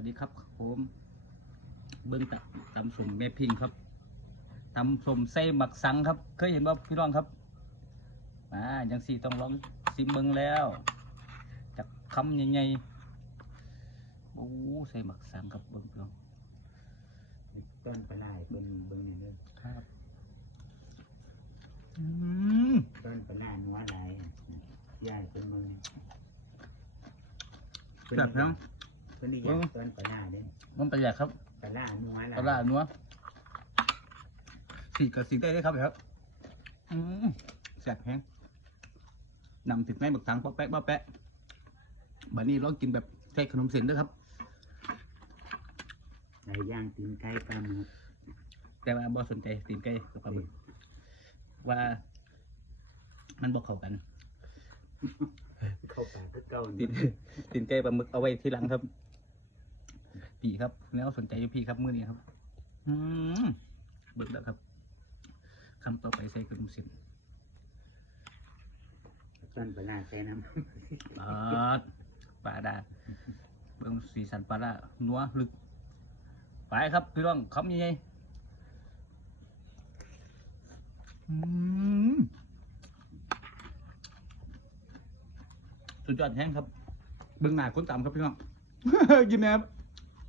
วัสดีครับผมเบิ้งตะตำสมแม่พิงครับตำสมไส้หมักสังครับ เคยเห็นว่าพี่รองครับอ่ายังสี่ต้องลองซิมเบิ้งแล้วจากคำใหญ่ๆโอ้ใส่หมักสังครับเบิ้งพี่รองต้นปลาไหลเบิ่งเบิ่งนี่เด้อครับอืมต้นปลาไหลนัวไหลย่ายเป็นเบิ่งแบบนั้น เพิ่นนี่อยากต้นปลาไหลเด้มันประหยัดครับปลาไหลนัวไหลปลาร้านัวสีกับสีได้เลยครับครับอืมแซ่บแห้งนำถึงในบักถังป๊อแป๊ะป๊อแป๊ะบัดนี้ลองกินแบบใส่ขนมเส้นด้วยครับไหลย่างตีนไก่ปลาหมึกแต่ว่าบ่สนใจตีนไก่กับปลาหมึกว่า มันบ่เข้ากัน เข้าปากคือเก่าตีนตีนไก่ปลาหมึกเอาไว้ที่หลังครับ พี่ครับ แล้วสนใจอยู่พี่ครับมื้อนี้ครับอืมเบิดแล้วครับคำต่อไปใส่ขนมเส้นต้นปลาไหลใส่น้ปาดปลาดาเบิ่งสีสันปลาดานัวลึกไปครับพี่น้องคำยังไงอืมสุดยอดแห้งครับ เบิ่งหน้าคนตามครับพี่น้องยิ้มแย้ม